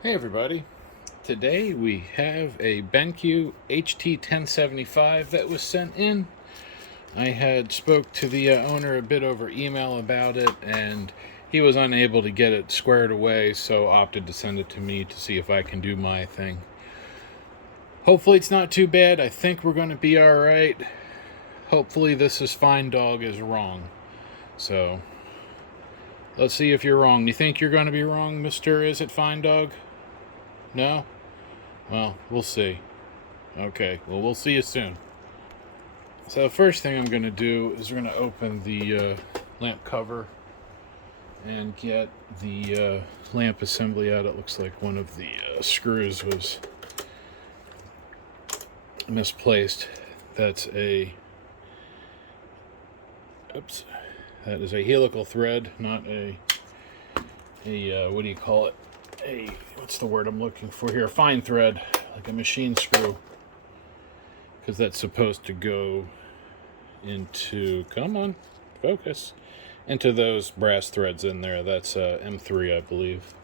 Hey everybody, today we have a BenQ HT1075 that was sent in. I had spoke to the owner a bit over email about it, and he was unable to get it squared away, so opted to send it to me to see if I can do my thing. Hopefully it's not too bad. I think we're going to be alright. Hopefully this is fine dog is wrong. So let's see if you're wrong. You think you're going to be wrong, Mr. Is It Fine Dog? No? Well, we'll see. Okay, well, we'll see you soon. So the first thing I'm going to do is we're going to open the lamp cover and get the lamp assembly out. It looks like one of the screws was misplaced. That is a helical thread, not a what do you call it? What's the word I'm looking for here? Fine thread, like a machine screw, because that's supposed to go into, come on, focus, into those brass threads in there. That's M3, I believe.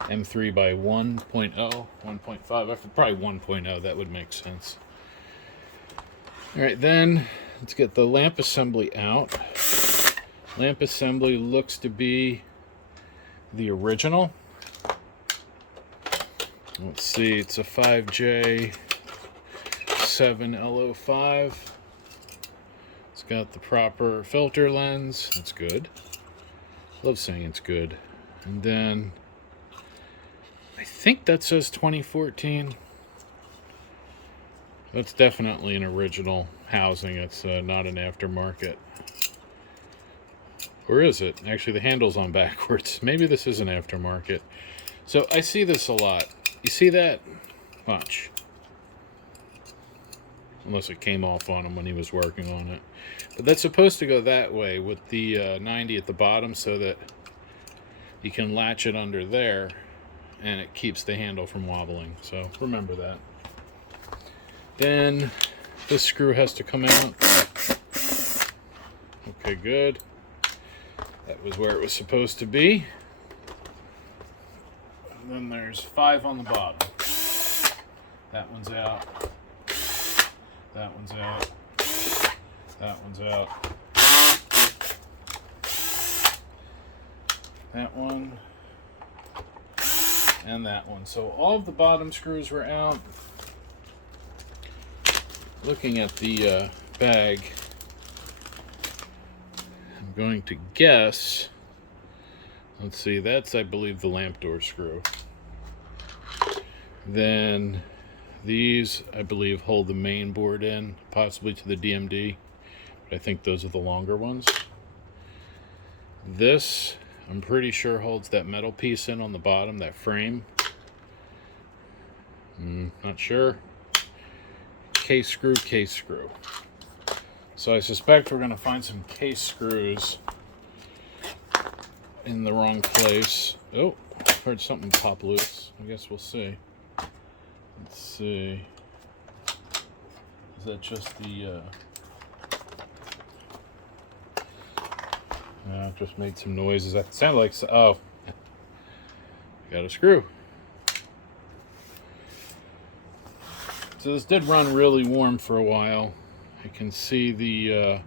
M3 by 1.0, 1.5, probably 1.0, that would make sense. Alright, then let's get the lamp assembly out. Lamp assembly looks to be the original. Let's see, it's a 5J7L05. It's got the proper filter lens. That's good. Love saying it's good. And then I think that says 2014. That's definitely an original housing. It's not an aftermarket. Or is it? Actually, the handle's on backwards. Maybe this is an aftermarket. So I see this a lot. You see that? Watch. Unless it came off on him when he was working on it. But that's supposed to go that way with the 90 at the bottom so that you can latch it under there and it keeps the handle from wobbling. So remember that. Then this screw has to come out. Okay, good. That was where it was supposed to be. And then there's 5 on the bottom. That one's out. That one's out. That one's out. That one. And that one. So all of the bottom screws were out. Looking at the bag, I'm going to guess, let's see, that's, I believe, the lamp door screw. Then these, I believe, hold the main board in, possibly to the DMD, but I think those are the longer ones. This, I'm pretty sure, holds that metal piece in on the bottom, that frame. Not sure. Case screw, case screw. So I suspect we're going to find some case screws in the wrong place. Oh, heard something pop loose. I guess we'll see. Let's see. Is that just the... it just made some noises. That sounded like... Oh. Got a screw. So this did run really warm for a while. I can see the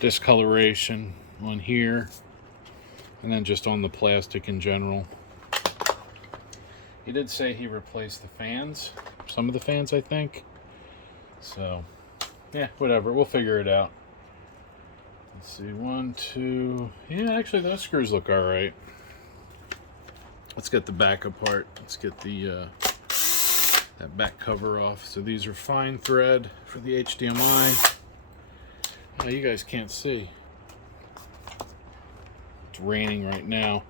discoloration on here, and then just on the plastic in general. He did say he replaced the fans, some of the fans, I think. So, yeah, whatever. We'll figure it out. Let's see, 1, 2. Yeah, actually, those screws look all right. Let's get the back apart. Let's get the that back cover off. So these are fine thread for the HDMI. Oh, you guys can't see. It's raining right now.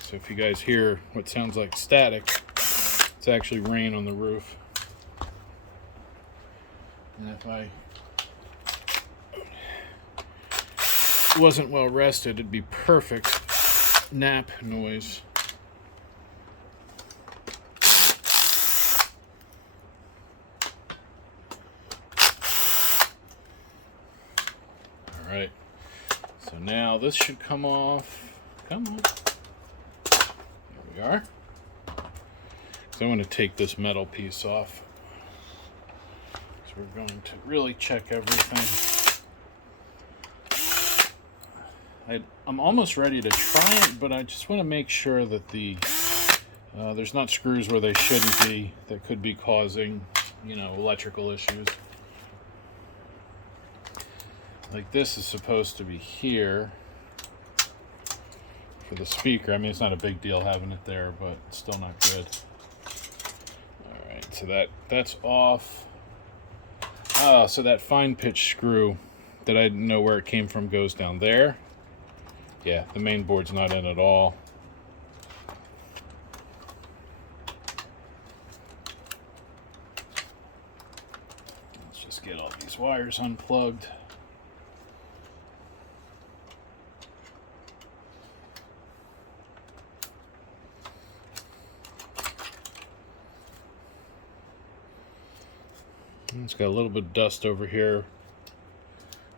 So if you guys hear what sounds like static, it's actually rain on the roof. And if I wasn't well rested, it'd be perfect nap noise. Alright, so now this should come off. Come on. we are. So I want to take this metal piece off. So we're going to really check everything. I'm almost ready to try it, but I just want to make sure that there's not screws where they shouldn't be that could be causing, electrical issues. Like this is supposed to be here for the speaker. I mean, it's not a big deal having it there, but it's still not good. All right, so that's off. Ah, so that fine pitch screw that I didn't know where it came from goes down there. Yeah, the main board's not in at all. Let's just get all these wires unplugged. It's got a little bit of dust over here.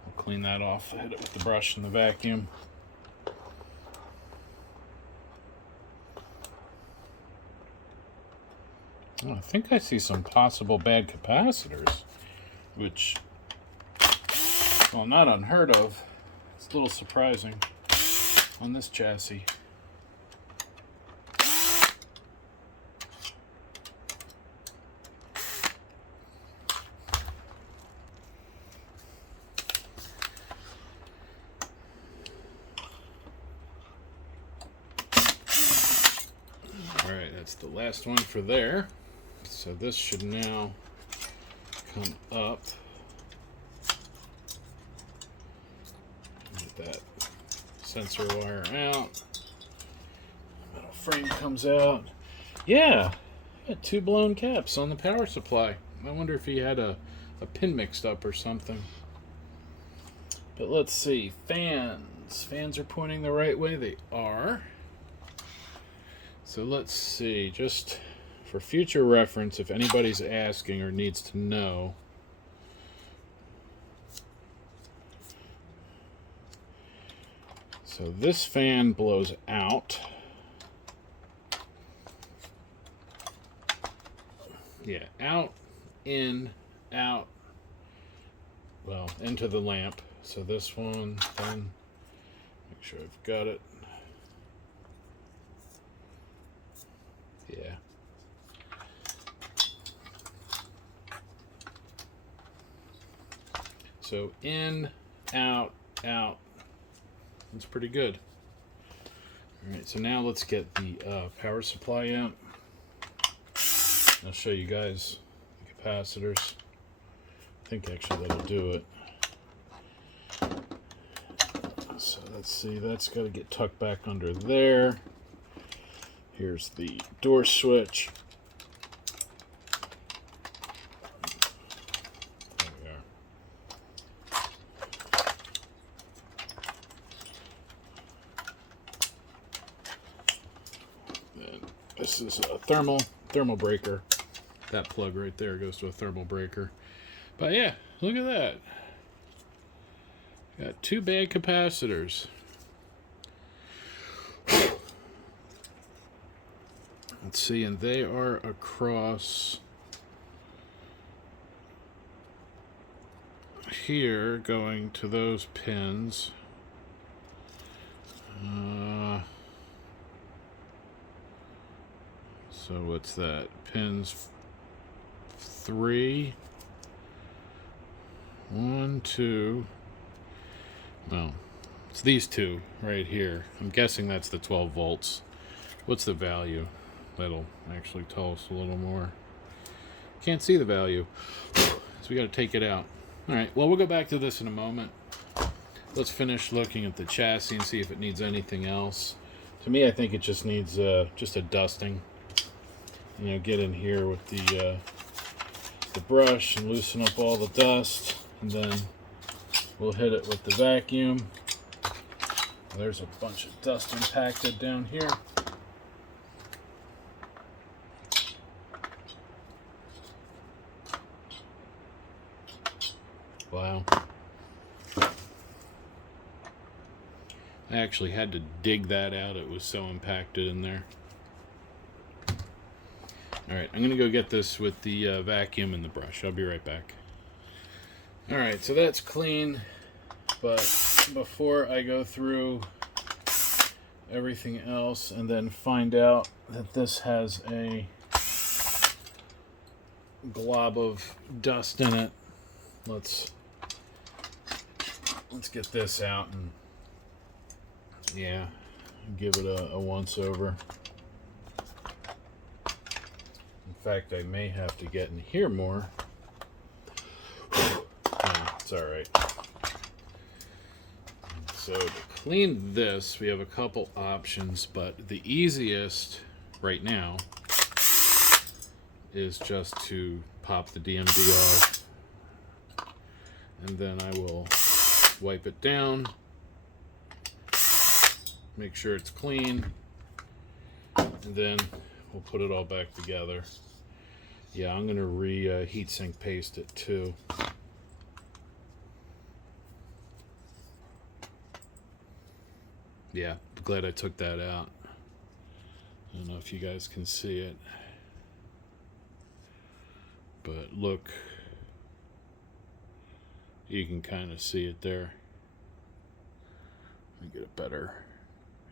I'll clean that off. Hit it with the brush and the vacuum. Oh, I think I see some possible bad capacitors, which, well, not unheard of. It's a little surprising on this chassis. All right, that's the last one for there. So this should now come up. Get that sensor wire out. Metal frame comes out. Yeah, got two blown caps on the power supply. I wonder if he had a pin mixed up or something. But let's see, fans. Fans are pointing the right way. They are. So let's see, just for future reference, if anybody's asking or needs to know, so this fan blows out. Yeah, out, in, out, well, into the lamp. So this one, then, make sure I've got it. Yeah. So in, out, out. That's pretty good. All right, so now let's get the power supply out. I'll show you guys the capacitors. I think actually that'll do it. So let's see, that's got to get tucked back under there. Here's the door switch. This is a thermal breaker. That plug right there goes to a thermal breaker. But yeah, look at that. Got two bad capacitors. Let's see, and they are across here going to those pins. So what's that? Pins 3, 1, 2. No, it's these two right here. I'm guessing that's the 12 volts. What's the value? That'll actually tell us a little more. Can't see the value, so we got to take it out. All right, well, we'll go back to this in a moment. Let's finish looking at the chassis and see if it needs anything else. To me, I think it just needs just a dusting. Get in here with the brush and loosen up all the dust, and then we'll hit it with the vacuum. There's a bunch of dust impacted down here. Wow. I actually had to dig that out. It was so impacted in there. Alright, I'm going to go get this with the vacuum and the brush. I'll be right back. Alright, so that's clean, but before I go through everything else and then find out that this has a glob of dust in it, let's get this out and yeah, give it a once over. In fact, I may have to get in here more. Yeah, it's alright. So to clean this, we have a couple options, but the easiest right now is just to pop the DMD off, and then I will wipe it down, make sure it's clean, and then we'll put it all back together. Yeah, I'm gonna heat sink paste it too. Yeah, glad I took that out. I don't know if you guys can see it, but look, you can kind of see it there. Let me get it better.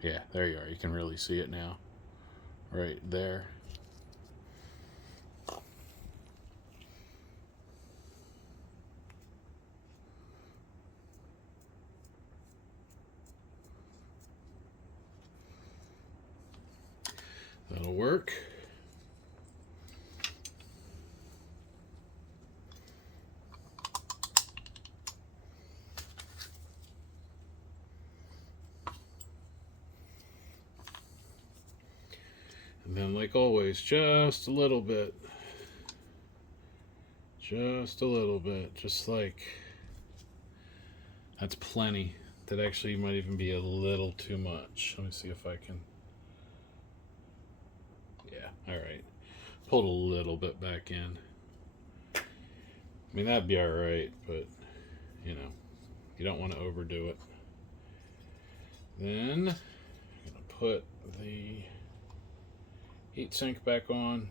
Yeah, there you are. You can really see it now. Right there. That'll work. And then, like always, just a little bit. Just a little bit. Just like, that's plenty. That actually might even be a little too much. Let me see if I can. Yeah, alright. Pulled a little bit back in. I mean, that'd be alright, but, you know, you don't want to overdo it. Then, I'm going to put the heat sink back on.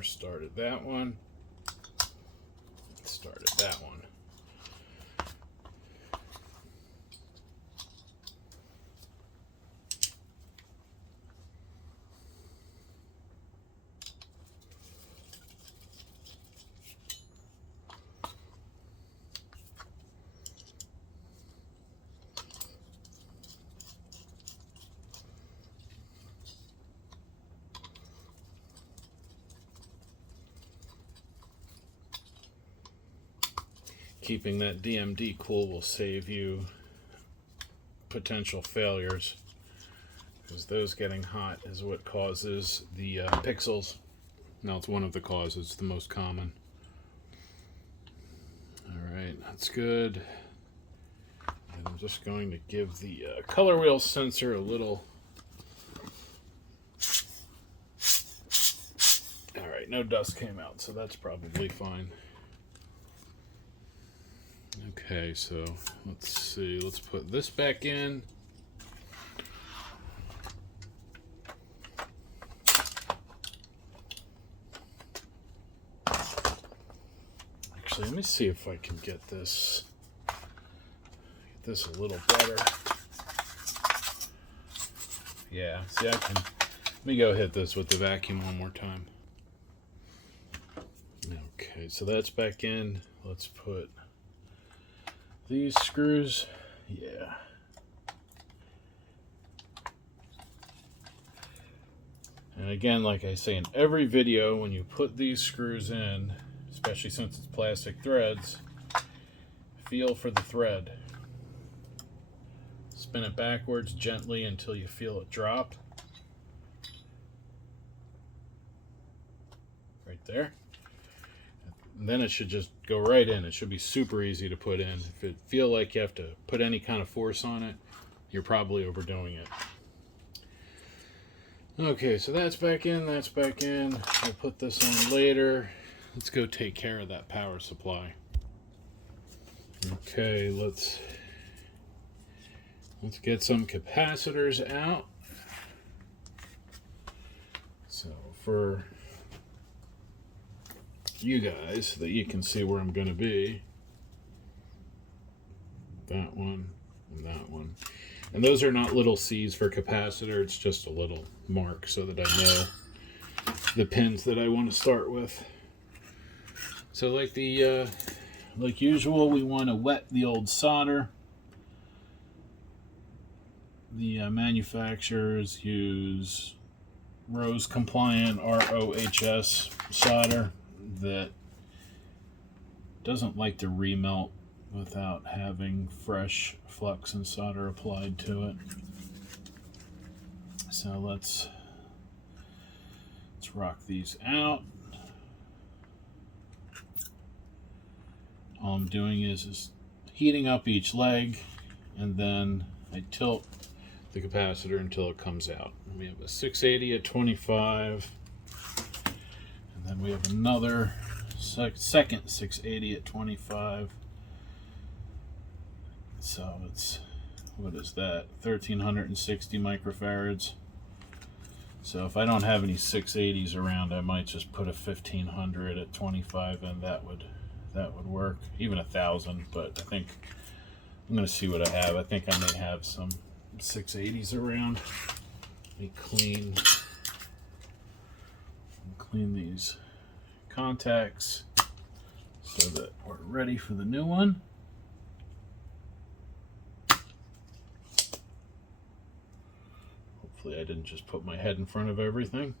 Started that one. Started that one. Keeping that DMD cool will save you potential failures, because those getting hot is what causes the pixels. Now, it's one of the causes, the most common. Alright, that's good. And I'm just going to give the color wheel sensor a little. Alright, no dust came out, so that's probably fine. Okay, so let's see, let's put this back in. Actually, let me see if I can get this a little better. Yeah, see, I can. Let me go hit this with the vacuum one more time. Okay, so that's back in. Let's put these screws, yeah. And again, like I say in every video, when you put these screws in, especially since it's plastic threads, feel for the thread. Spin it backwards gently until you feel it drop. Right there. And then it should just go right in. It should be super easy to put in. If you feel like you have to put any kind of force on it, you're probably overdoing it. Okay, so that's back in, that's back in. We'll put this on later. Let's go take care of that power supply. Okay, let's get some capacitors out. So for you guys, so that you can see where I'm going to be, that one and that one. And those are not little C's for capacitor, it's just a little mark so that I know the pins that I want to start with. So like usual, we want to wet the old solder. The manufacturers use RoHS compliant RoHS solder that doesn't like to remelt without having fresh flux and solder applied to it. So let's rock these out. All I'm doing is heating up each leg, and then I tilt the capacitor until it comes out. We have a 680 at 25, and then we have another second 680 at 25. So it's, what is that, 1360 microfarads. So if I don't have any 680s around, I might just put a 1500 at 25, and that would work. Even 1000, but I think I'm going to see what I have. I think I may have some 680s around. Let me clean these contacts so that we're ready for the new one. Hopefully I didn't just put my head in front of everything.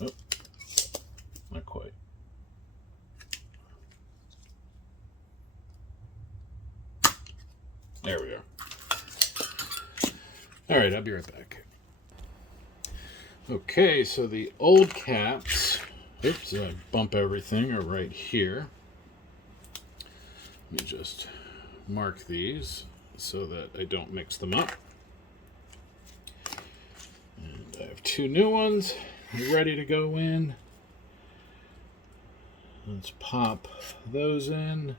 Oh, not quite. There we are. All right, I'll be right back. Okay, so the old caps, oops, I bump everything, are right here. Let me just mark these so that I don't mix them up. And I have two new ones ready to go in. Let's pop those in.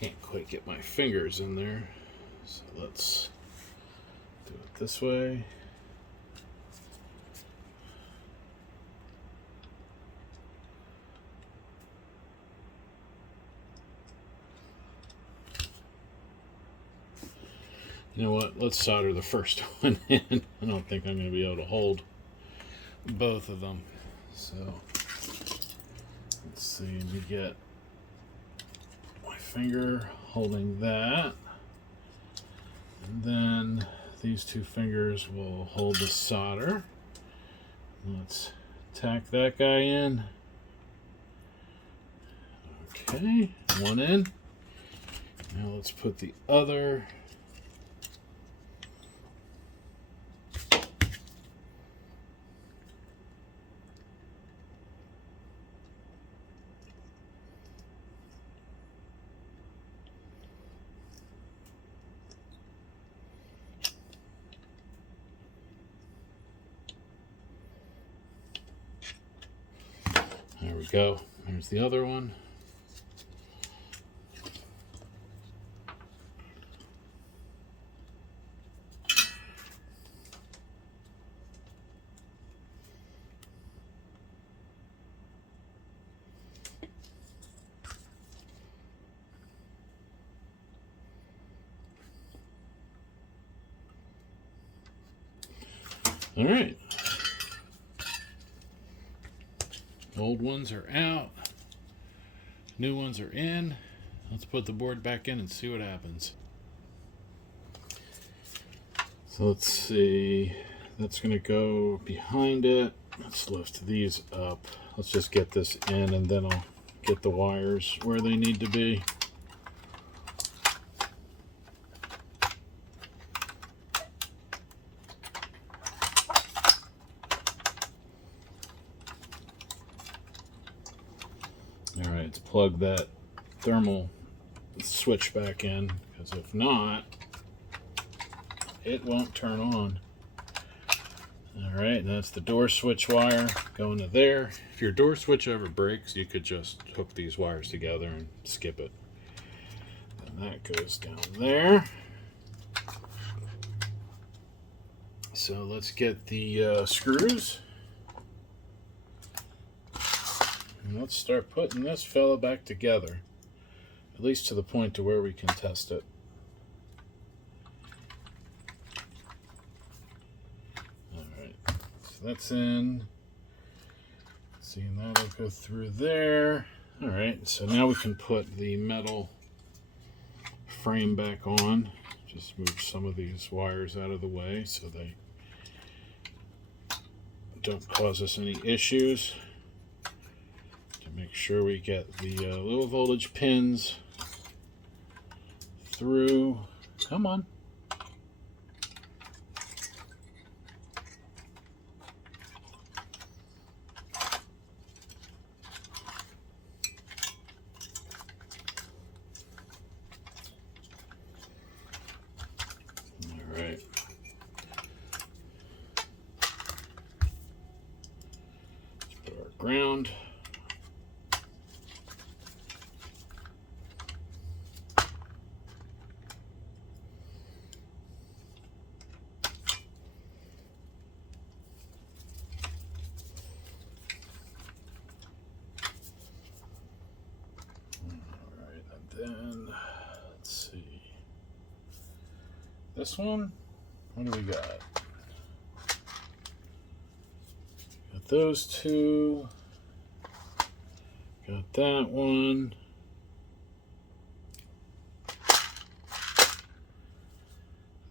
Can't quite get my fingers in there, so let's do it this way. You know what? Let's solder the first one in. I don't think I'm going to be able to hold both of them. So let's see. We get my finger holding that, and then these two fingers will hold the solder. Let's tack that guy in. Okay, one in. Now let's put the other. There we go. There's the other one. All right. Old ones are out. New ones are in. let's put the board back in and see what happens. So let's see, that's going to go behind it. Let's lift these up. Let's just get this in and then I'll get the wires where they need to be. All right, let's plug that thermal switch back in, because if not, it won't turn on. All right, and that's the door switch wire going to there. If your door switch ever breaks, you could just hook these wires together and skip it. And that goes down there. So let's get the screws. And let's start putting this fella back together, at least to the point to where we can test it. That's in. See, and that'll go through there. All right, so now we can put the metal frame back on. Just move some of these wires out of the way so they don't cause us any issues. To make sure we get the low voltage pins through. Come on. Ground. Alright, and then let's see. This one, what do we got? Got those two. Got that one.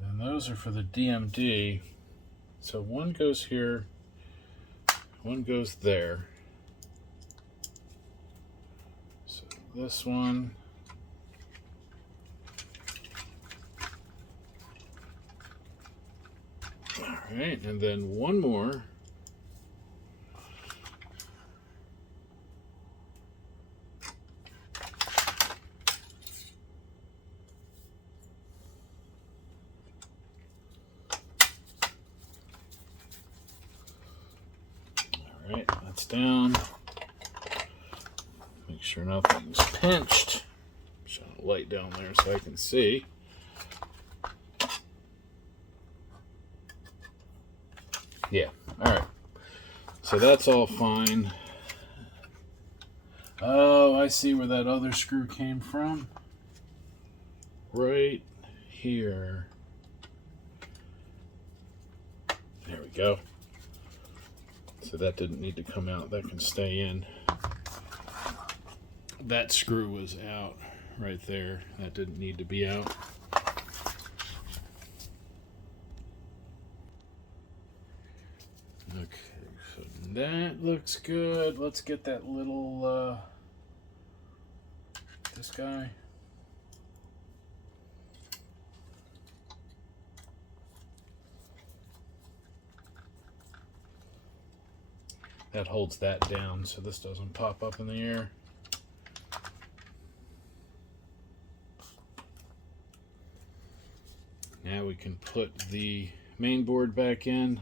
And those are for the DMD. So one goes here, one goes there. So this one. All right, and then one more. Alright, that's down. Make sure nothing's pinched. Shine a light down there so I can see. Yeah, alright. So that's all fine. Oh, I see where that other screw came from. Right here. There we go. So that didn't need to come out. That can stay in. That screw was out right there. That didn't need to be out. Okay, so that looks good. Let's get that little, this guy. That holds that down so this doesn't pop up in the air. Now we can put the main board back in.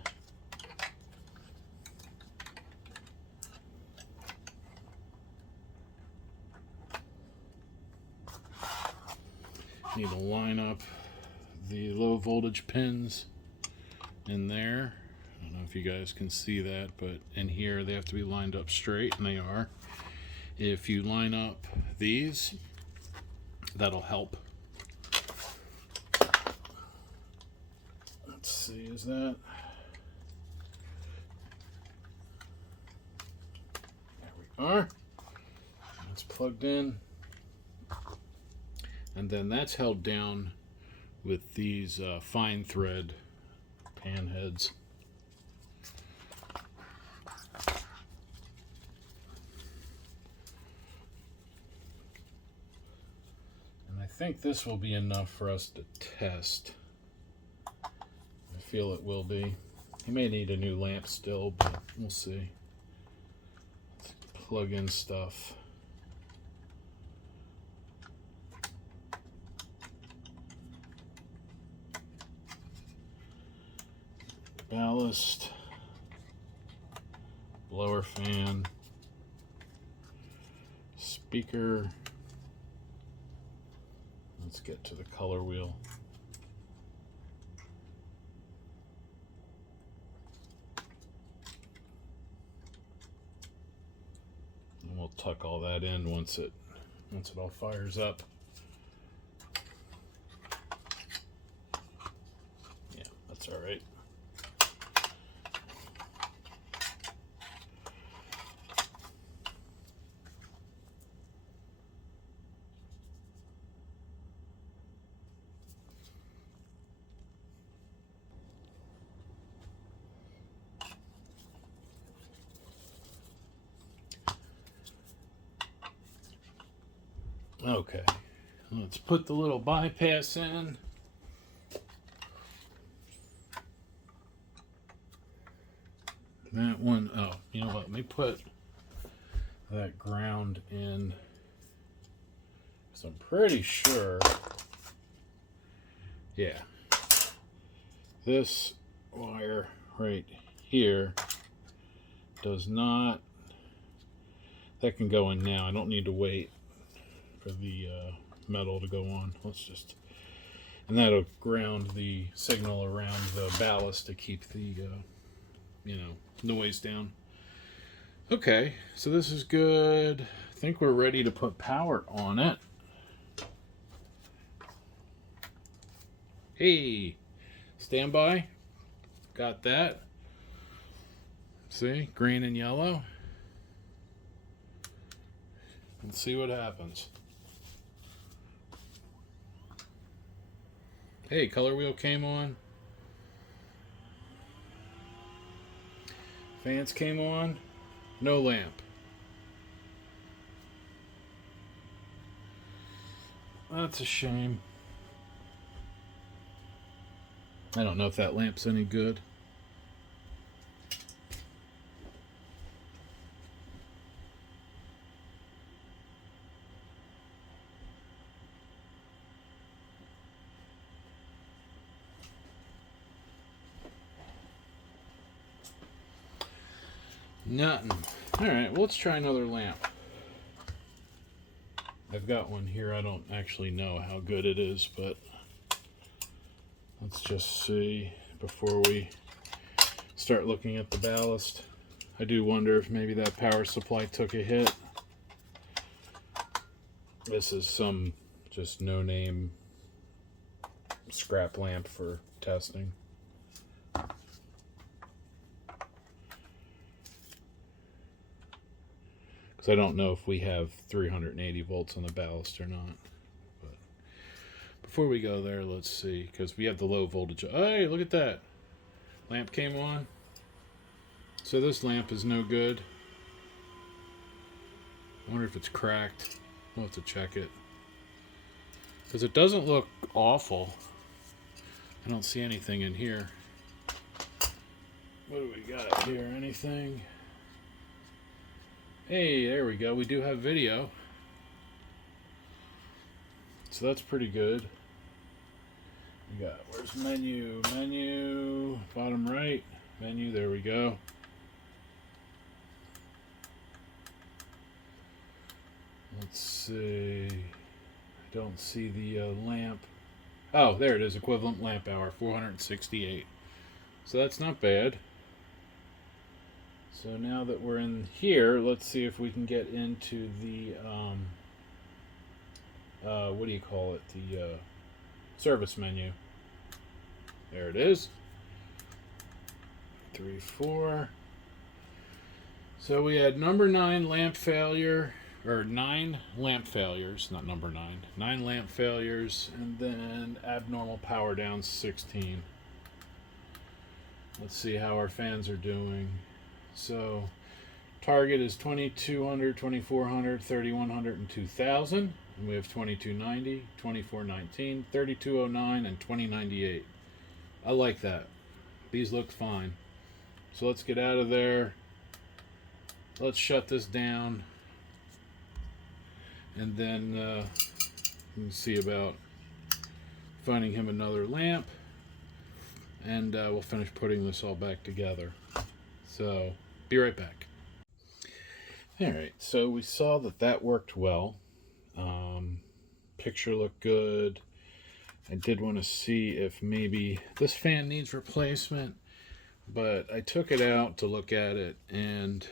Need to line up the low voltage pins in there. I don't know if you guys can see that, but in here they have to be lined up straight, and they are. If you line up these, that'll help. Let's see, is that? There we are. It's plugged in. and then that's held down with these fine thread pan heads. And I think this will be enough for us to test. I feel it will be. You may need a new lamp still, but we'll see. Let's plug in stuff. Ballast, blower fan, speaker. Let's get to the color wheel. And we'll tuck all that in once it all fires up. Yeah, that's all right. Okay, let's put the little bypass in. That one, oh, you know what, let me put that ground in, so I'm pretty sure, yeah, this wire right here does not, that can go in now. I don't need to wait for the metal to go on. Let's just, and that'll ground the signal around the ballast to keep the noise down. Okay, so this is good. I think we're ready to put power on it. Hey, standby. Got that. See, green and yellow. Let's see what happens. Hey, color wheel came on. Fans came on. No lamp. That's a shame. I don't know if that lamp's any good. Nothing. Alright, well, let's try another lamp. I've got one here. I don't actually know how good it is, but let's just see before we start looking at the ballast. I do wonder if maybe that power supply took a hit. This is some just no-name scrap lamp for testing. I don't know if we have 380 volts on the ballast or not. But before we go there, let's see, because we have the low voltage. Hey, look at that. Lamp came on. So this lamp is no good. I wonder if it's cracked. We'll have to check it. Because it doesn't look awful. I don't see anything in here. What do we got here? Anything? Hey, there we go. We do have video. So that's pretty good. We got, where's menu? Menu, bottom right. Menu, there we go. Let's see. I don't see the lamp. Oh, there it is. Equivalent lamp hour, 468. So that's not bad. So now that we're in here, let's see if we can get into the, what do you call it? The service menu. There it is. 3, 4. So we had number 9 lamp failure, or 9 lamp failures, not number 9, 9 lamp failures, and then abnormal power down 16. Let's see how our fans are doing. So target is 2200, 2400, 3100, and 2000. And we have 2290, 2419, 3209, and 2098. I like that. These look fine. So let's get out of there. Let's shut this down. And then we'll see about finding him another lamp. And we'll finish putting this all back together. So, be right back. Alright, so we saw that that worked well. Picture looked good. I did want to see if maybe this fan needs replacement, but I took it out to look at it, and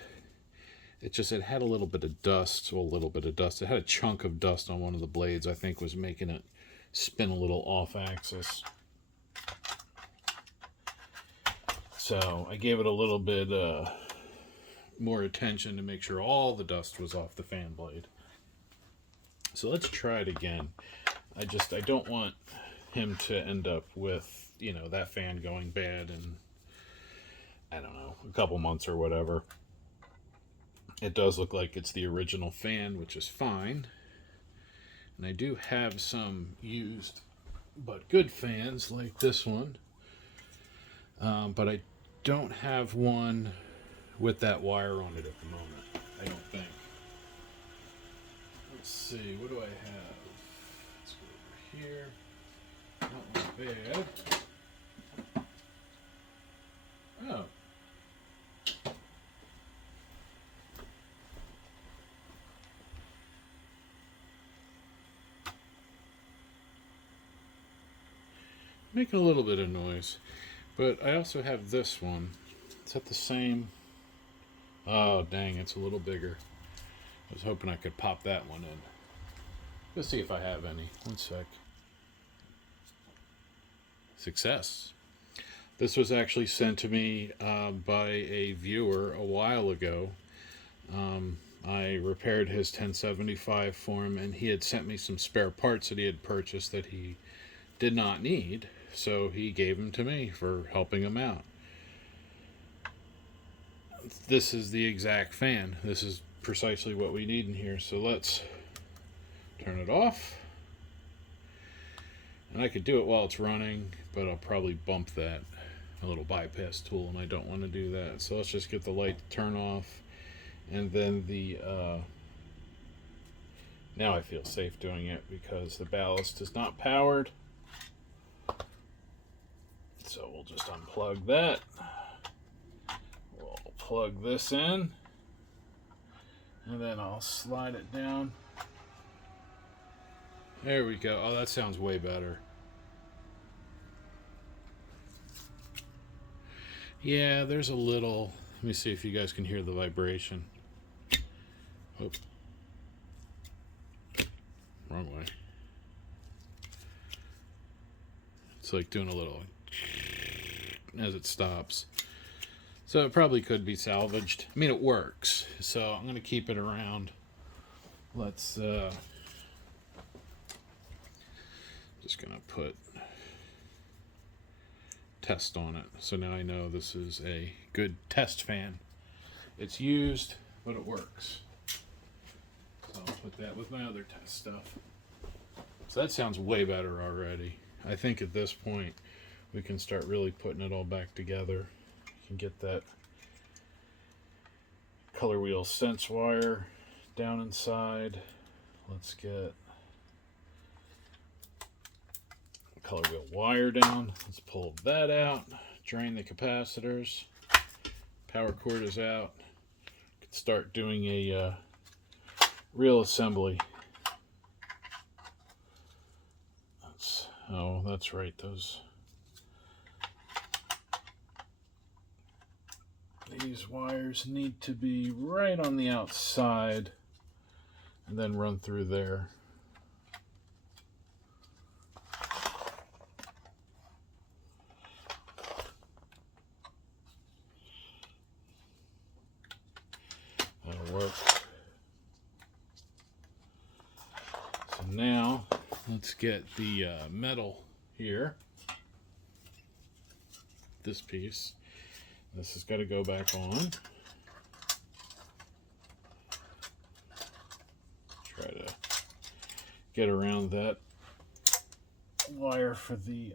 it had a little bit of dust. Well, a little bit of dust. It had a chunk of dust on one of the blades, I think, was making it spin a little off axis. So I gave it a little bit more attention to make sure all the dust was off the fan blade. So let's try it again. I don't want him to end up with, you know, that fan going bad in, I don't know, a couple months or whatever. It does look like it's the original fan, which is fine. And I do have some used but good fans like this one. But I don't have one with that wire on it at the moment, I don't think. Let's see, what do I have? Let's go over here. Not bad. Oh. Making a little bit of noise. But I also have this one. Is that the same? Oh, dang, it's a little bigger. I was hoping I could pop that one in. Let's see if I have any. One sec. Success. This was actually sent to me by a viewer a while ago. I repaired his 1075 for him, and he had sent me some spare parts that he had purchased that he did not need. So he gave them to me for helping him out. This is the exact fan. This is precisely what we need in here. So let's turn it off. And I could do it while it's running, but I'll probably bump that, a little bypass tool, and I don't want to do that. So let's just get the light to turn off. And then the, now I feel safe doing it because the ballast is not powered. So we'll just unplug that. We'll plug this in. And then I'll slide it down. There we go. Oh, that sounds way better. Yeah, there's a little... Let me see if you guys can hear the vibration. Oh. Wrong way. It's like doing a little... as it stops. So it probably could be salvaged. I mean, it works. So I'm going to keep it around. Let's... just going to put test on it. So now I know this is a good test fan. It's used, but it works. So I'll put that with my other test stuff. So that sounds way better already. I think at this point we can start really putting it all back together. You can get that color wheel sense wire down inside. Let's get color wheel wire down. Let's pull that out. Drain the capacitors. Power cord is out. Can start doing a real assembly. That's right. These wires need to be right on the outside and then run through there. That'll work. Now let's get the metal here. This piece. This has got to go back on. Try to get around that wire for the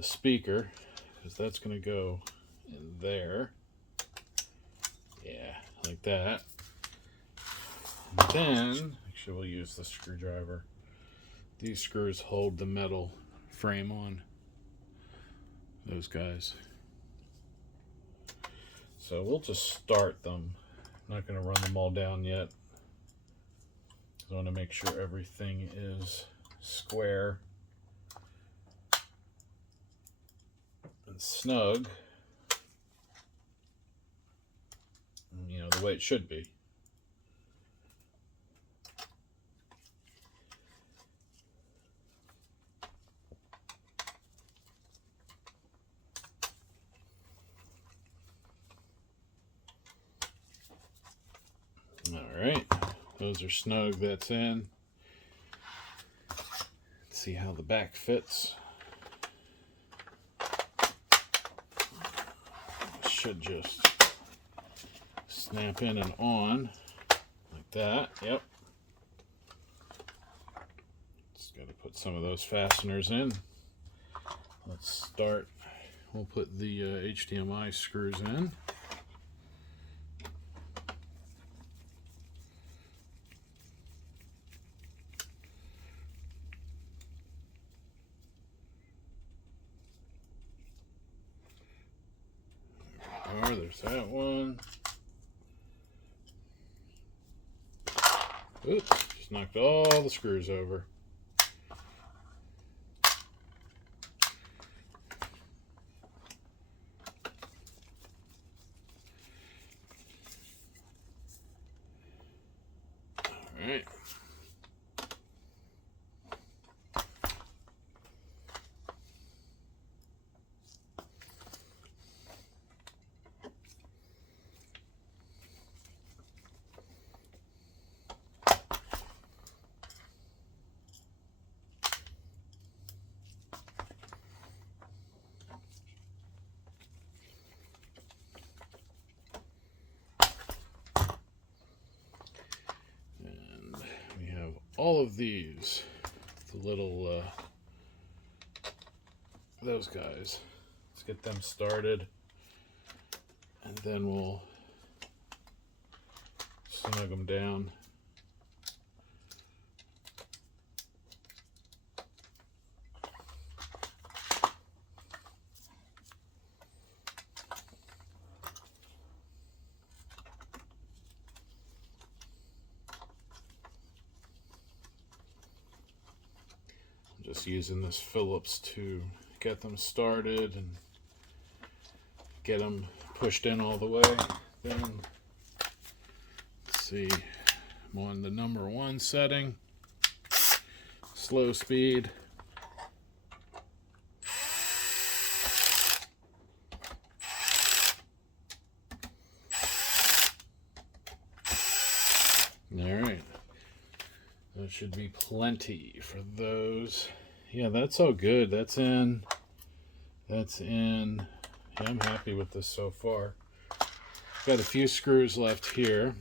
speaker, because that's going to go in there. Yeah, like that. And then, actually we'll use the screwdriver. These screws hold the metal frame on. Those guys. So we'll just start them. I'm not going to run them all down yet. I want to make sure everything is square and snug, you know, the way it should be. All right, those are snug, that's in. Let's see how the back fits. Should just snap in and on like that. Yep. Just got to put some of those fasteners in. Let's start. We'll put the HDMI screws in. There's that one. Oops, just knocked all the screws over. All right. All of these, the little, those guys. Let's get them started, and then we'll snug them down. Just using this Phillips to get them started and get them pushed in all the way. Then, let's see, I'm on the number 1 setting, slow speed. All right. That should be plenty for those. Yeah, that's all good. That's in. That's in. Yeah, I'm happy with this so far. Got a few screws left here.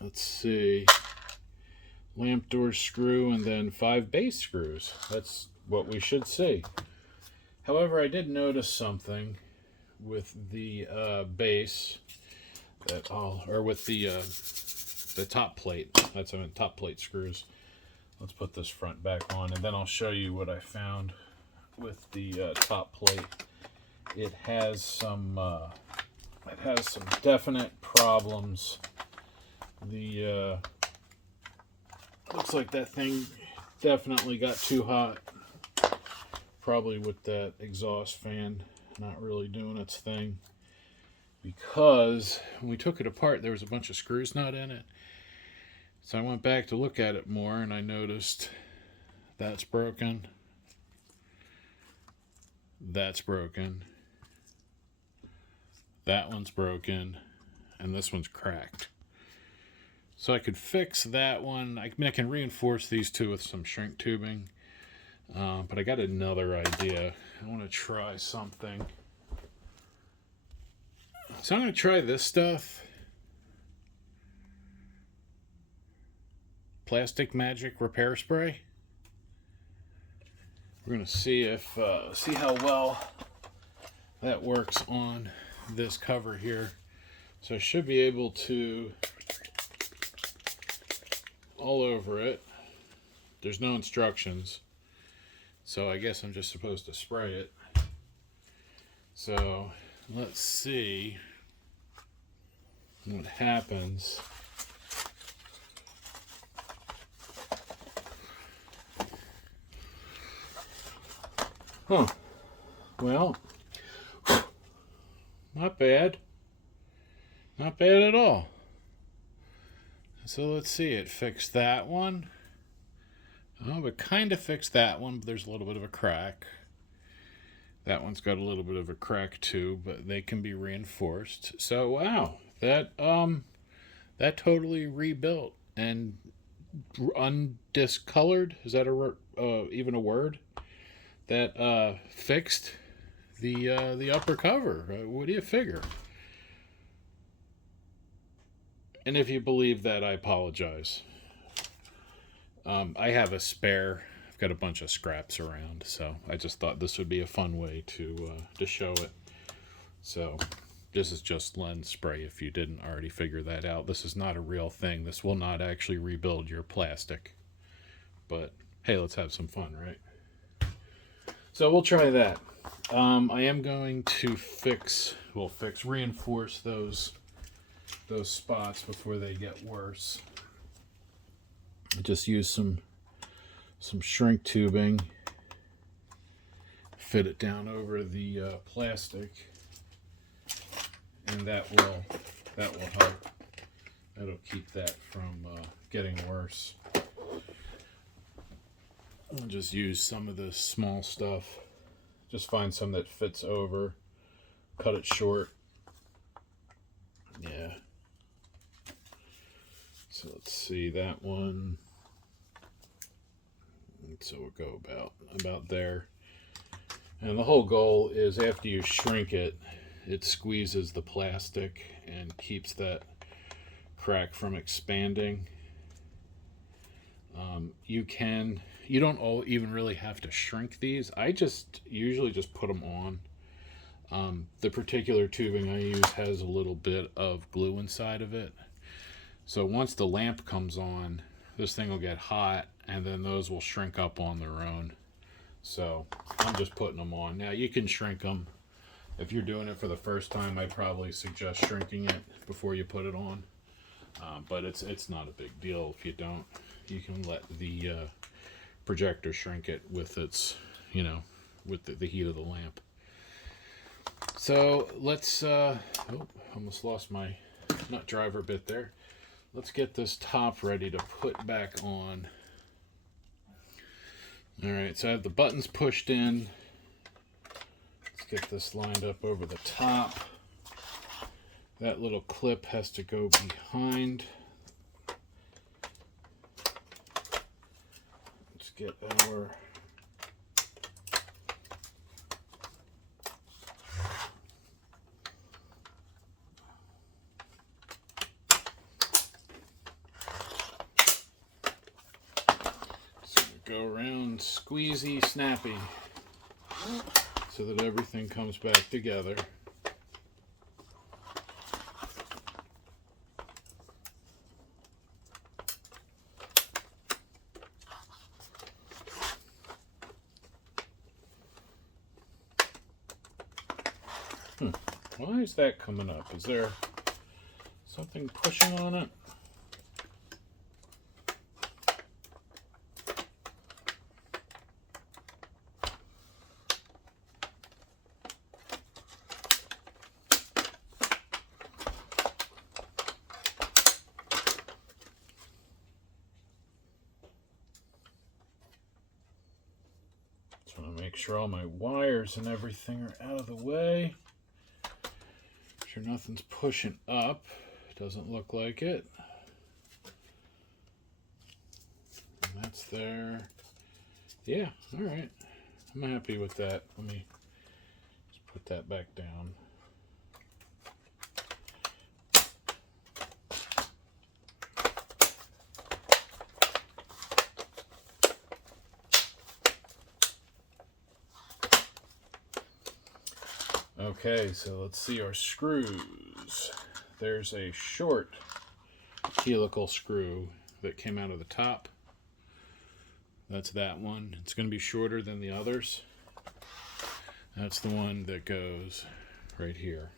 Let's see. Lamp door screw and then 5 base screws. That's what we should see. However, I did notice something with the base that or with the top plate. That's top plate screws. Let's put this front back on, and then I'll show you what I found with the top plate. It has some definite problems. The looks like that thing definitely got too hot. Probably with that exhaust fan not really doing its thing. Because when we took it apart, there was a bunch of screws not in it. So I went back to look at it more, and I noticed that's broken. That's broken. That one's broken. And this one's cracked. So I could fix that one. I mean, I can reinforce these two with some shrink tubing. But I got another idea. I want to try something. So I'm going to try this stuff. Plastic Magic Repair Spray. We're going to see if see how well that works on this cover here. So I should be able to, all over it. There's no instructions, so I guess I'm just supposed to spray it. So let's see what happens. Huh. Well, not bad. Not bad at all. So let's see, it fixed that one. Oh, it kind of fixed that one, but there's a little bit of a crack. That one's got a little bit of a crack too, but they can be reinforced. So wow, that totally rebuilt and undiscolored. Is that even a word? That fixed the upper cover. What do you figure? And if you believe that, I apologize. I have a spare. I've got a bunch of scraps around, so I just thought this would be a fun way to show it. So this is just lens spray if you didn't already figure that out. This is not a real thing. This will not actually rebuild your plastic. But hey, let's have some fun, right? So we'll try that. I am going to reinforce those spots before they get worse. I just use some shrink tubing, fit it down over the plastic, and that will help. That'll keep that from getting worse. I'll just use some of this small stuff. Just find some that fits over, cut it short. Yeah. So let's see that one. And so we'll go about there. And the whole goal is after you shrink it, it squeezes the plastic and keeps that crack from expanding. You don't even really have to shrink these. I usually just put them on. The particular tubing I use has a little bit of glue inside of it. So once the lamp comes on, this thing will get hot, and then those will shrink up on their own. So I'm just putting them on. Now you can shrink them. If you're doing it for the first time, I'd probably suggest shrinking it before you put it on. But it's not a big deal if you don't. You can let the projector shrink it with its, with the heat of the lamp. So let's, almost lost my nut driver bit there. Let's get this top ready to put back on. All right, so I have the buttons pushed in. Let's get this lined up over the top. That little clip has to go behind. Let's get our go around squeezy, snappy, so that everything comes back together. Why is that coming up? Is there something pushing on it? Just want to make sure all my wires and everything are out of the way. Make sure nothing's pushing up. Doesn't look like it. That's there. Yeah, all right. I'm happy with that. Let me just put that back down. Okay, so let's see our screws. There's a short helical screw that came out of the top. That's that one. It's going to be shorter than the others. That's the one that goes right here.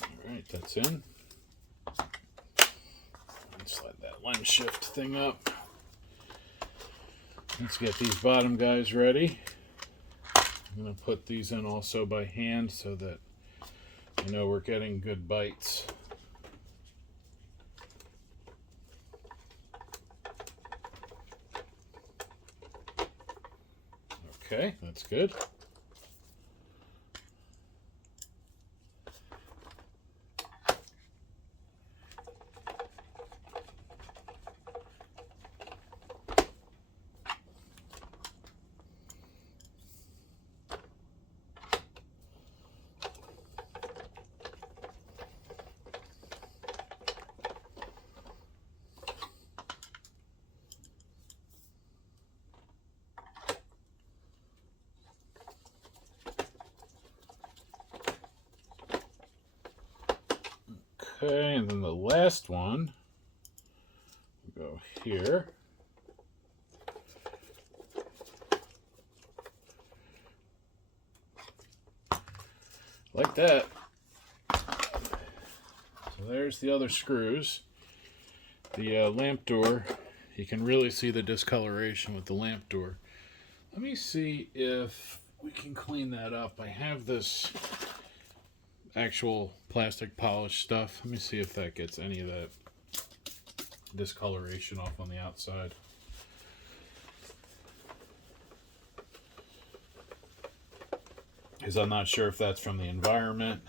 All right, that's in. Slide that lens shift thing up. Let's get these bottom guys ready. I'm going to put these in also by hand so that I know we're getting good bites. Okay, that's good. Okay, and then the last one will go here. Like that. So there's the other screws. The lamp door, you can really see the discoloration with the lamp door. Let me see if we can clean that up. I have this actual plastic polish stuff. Let me see if that gets any of that discoloration off on the outside. Because I'm not sure if that's from the environment.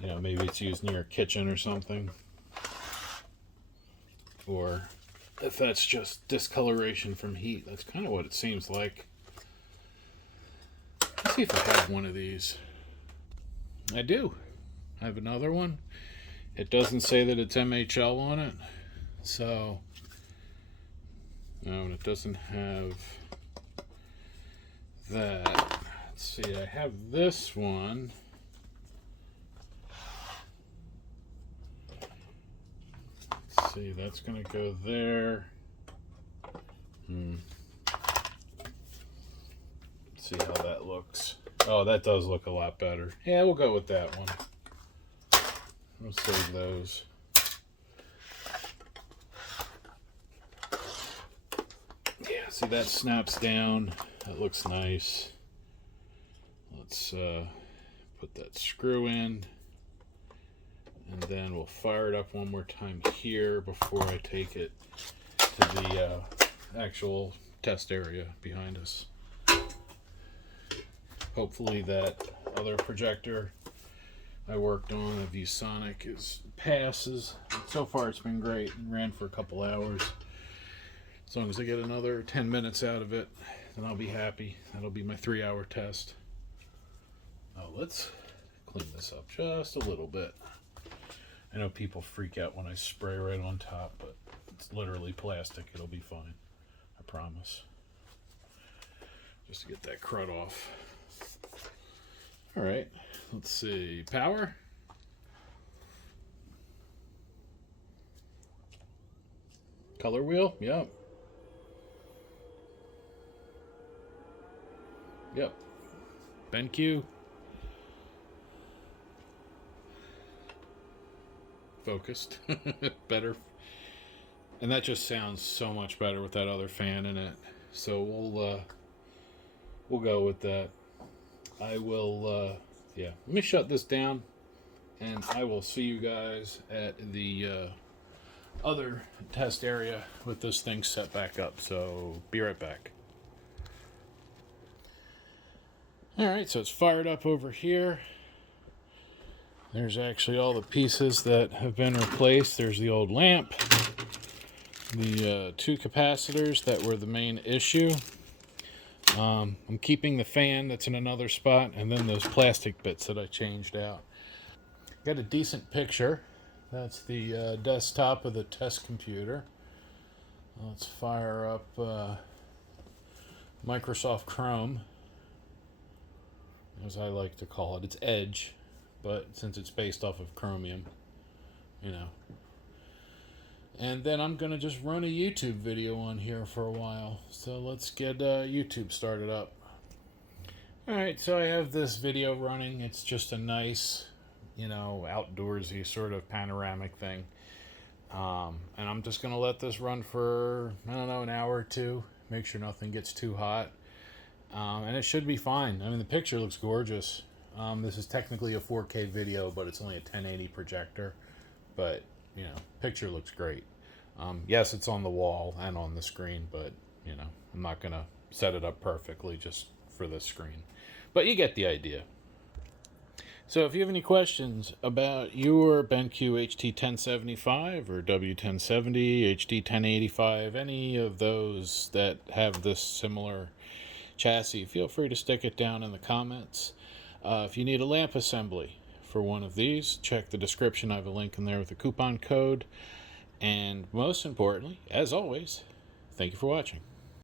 You know, maybe it's used near a kitchen or something. Or if that's just discoloration from heat. That's kind of what it seems like. Let's see if I have one of these. I do. I have another one. It doesn't say that it's MHL on it. So, no, and it doesn't have that. Let's see, I have this one. Let's see, that's going to go there. Let's see how that looks. Oh, that does look a lot better. Yeah, we'll go with that one. We'll save those. Yeah, see that snaps down. That looks nice. Let's put that screw in. And then we'll fire it up one more time here before I take it to the actual test area behind us. Hopefully that other projector I worked on, a ViewSonic, passes. So far it's been great. It ran for a couple hours. As long as I get another 10 minutes out of it, then I'll be happy. That'll be my 3-hour test. Oh, let's clean this up just a little bit. I know people freak out when I spray right on top, but it's literally plastic. It'll be fine. I promise. Just to get that crud off. All right, let's see. Power. Color wheel. Yep. Yep. BenQ. Focused. Better. And that just sounds so much better with that other fan in it. So we'll go with that. I will, yeah. Let me shut this down, and I will see you guys at the other test area with this thing set back up. So be right back. Alright, so it's fired up over here. There's actually all the pieces that have been replaced. There's the old lamp, the two capacitors that were the main issue. I'm keeping the fan that's in another spot, and then those plastic bits that I changed out. Got a decent picture. That's the desktop of the test computer. Let's fire up Microsoft Chrome, as I like to call it. It's Edge, but since it's based off of Chromium, you know. And then I'm going to just run a YouTube video on here for a while. So let's get YouTube started up. Alright, so I have this video running. It's just a nice, outdoorsy sort of panoramic thing. And I'm just going to let this run for, an hour or two. Make sure nothing gets too hot. And it should be fine. I mean, the picture looks gorgeous. This is technically a 4K video, but it's only a 1080 projector. But, picture looks great. Yes, it's on the wall and on the screen, but, I'm not going to set it up perfectly just for this screen. But you get the idea. So if you have any questions about your BenQ HT1075 or W1070, HD1085, any of those that have this similar chassis, feel free to stick it down in the comments. If you need a lamp assembly for one of these, check the description. I have a link in there with a coupon code. And most importantly, as always, thank you for watching.